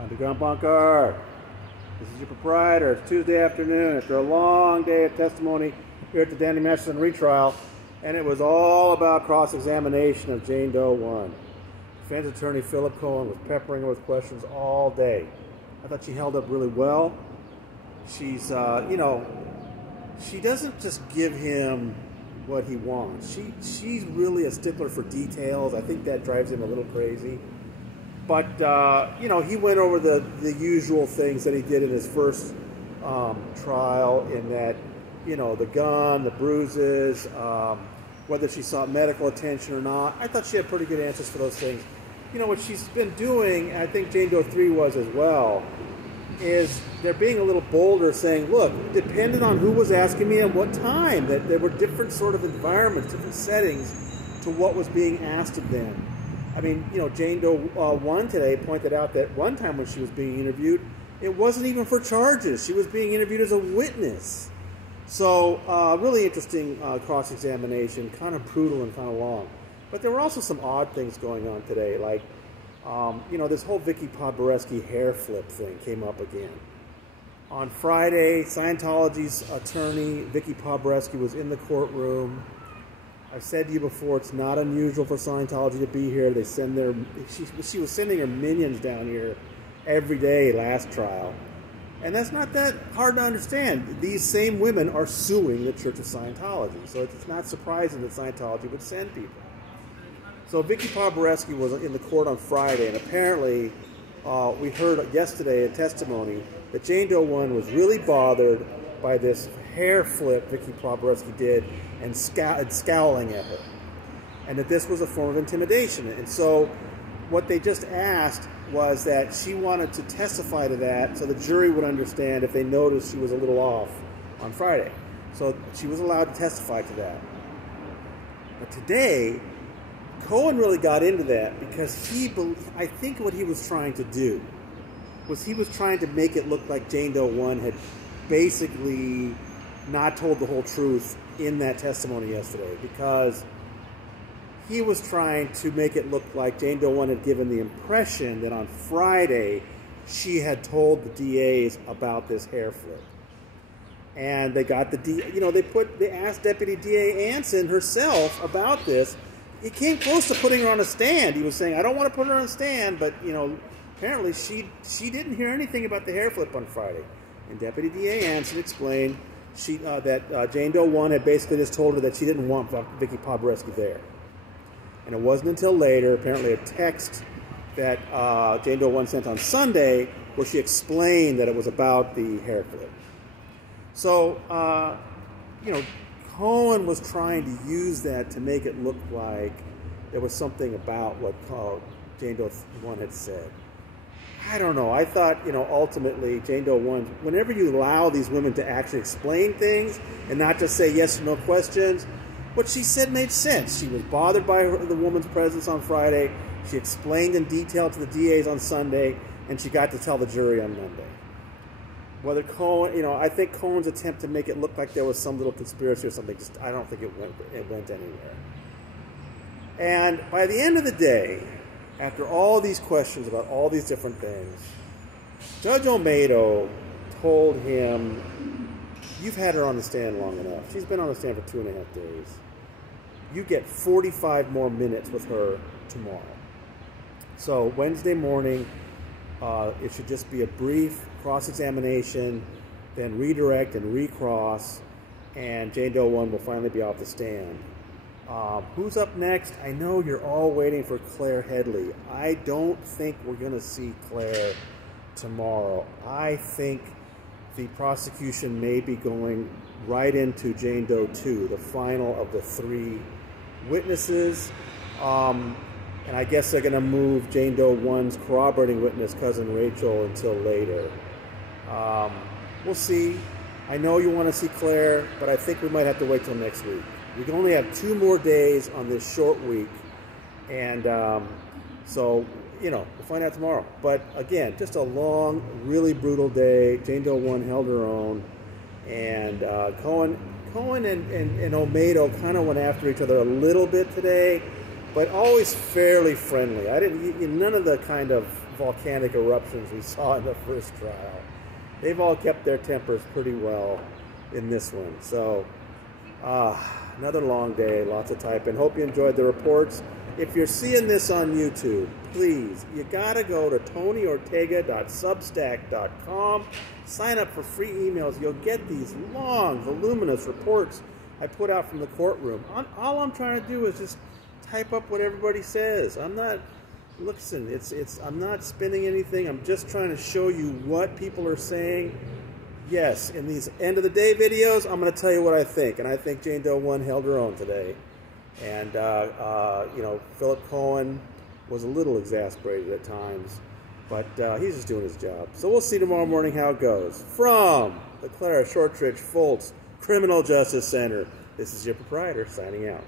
Underground Bunker. This is your proprietor. It's Tuesday afternoon after a long day of testimony here at the Danny Masterson retrial, and it was all about cross-examination of Jane Doe 1. Defense attorney Philip Cohen was peppering her with questions all day. I thought she held up really well. She's, she doesn't just give him what he wants. She's really a stickler for details. I think that drives him a little crazy. But, he went over the usual things that he did in his first trial, in that, the gun, the bruises, whether she sought medical attention or not. I thought she had pretty good answers for those things. What she's been doing, and I think Jane Doe 3 was as well, is they're being a little bolder, saying, look, depending on who was asking me at what time, that there were different sort of environments, different settings to what was being asked of them. I mean, Jane Doe 1 today pointed out that one time when she was being interviewed, it wasn't even for charges. She was being interviewed as a witness. So, really interesting cross-examination, kind of brutal and kind of long. But there were also some odd things going on today, like, this whole Vicky Podboreski hair flip thing came up again. On Friday, Scientology's attorney, Vicky Podboreski, was in the courtroom. I've said to you before, it's not unusual for Scientology to be here. They send she was sending her minions down here every day last trial. And that's not that hard to understand. These same women are suing the Church of Scientology. So it's not surprising that Scientology would send people. So Vicky Podboreski was in the court on Friday, and apparently we heard yesterday a testimony that Jane Doe 1 was really bothered by this hair flip Vicky Podboreski did and scowling at her, and that this was a form of intimidation. And so what they just asked was that she wanted to testify to that so the jury would understand if they noticed she was a little off on Friday. So she was allowed to testify to that. But today, Cohen really got into that because I think what he was trying to do was he was trying to make it look like Jane Doe 1 had basically not told the whole truth in that testimony yesterday, because he was trying to make it look like Jane Doe 1 had given the impression that on Friday she had told the DAs about this hair flip. And they got they asked Deputy DA Anson herself about this. He came close to putting her on a stand. He was saying, I don't want to put her on a stand, but, apparently she didn't hear anything about the hair flip on Friday. And Deputy DA Anson explained that Jane Doe 1 had basically just told her that she didn't want Vicky Podboreski there. And it wasn't until later, apparently a text that Jane Doe 1 sent on Sunday, where she explained that it was about the hair flip. So, Cohen was trying to use that to make it look like there was something about what Jane Doe 1 had said. I don't know. I thought, ultimately, Jane Doe 1, whenever you allow these women to actually explain things and not just say yes or no questions, what she said made sense. She was bothered by the woman's presence on Friday. She explained in detail to the DAs on Sunday, and she got to tell the jury on Monday. Whether Cohen, I think Cohen's attempt to make it look like there was some little conspiracy or something, I don't think it went anywhere. And by the end of the day, after all these questions about all these different things, Judge Olmedo told him, you've had her on the stand long enough. She's been on the stand for 2.5 days. You get 45 more minutes with her tomorrow. So Wednesday morning, it should just be a brief cross-examination, then redirect and recross, and Jane Doe 1 will finally be off the stand. Who's up next? I know you're all waiting for Claire Headley. I don't think we're going to see Claire tomorrow. I think the prosecution may be going right into Jane Doe 2, the final of the 3 witnesses. And I guess they're going to move Jane Doe 1's corroborating witness, cousin Rachel, until later. We'll see. I know you want to see Claire, but I think we might have to wait till next week. We can only have 2 more days on this short week. And so, we'll find out tomorrow. But again, just a long, really brutal day. Jane Doe 1 held her own. And Cohen and Olmedo kind of went after each other a little bit today. but always fairly friendly. None of the kind of volcanic eruptions we saw in the first trial. They've all kept their tempers pretty well in this one. So, another long day, lots of typing. Hope you enjoyed the reports. If you're seeing this on YouTube, please, you gotta go to tonyortega.substack.com. Sign up for free emails. You'll get these long, voluminous reports I put out from the courtroom. All I'm trying to do is just type up what everybody says. I'm not, listen, I'm not spinning anything. I'm just trying to show you what people are saying. Yes, in these end of the day videos, I'm going to tell you what I think. And I think Jane Doe 1 held her own today. And, you know, Philip Cohen was a little exasperated at times. But he's just doing his job. So we'll see tomorrow morning how it goes. From the Clara Shortridge Foltz Criminal Justice Center, this is your proprietor signing out.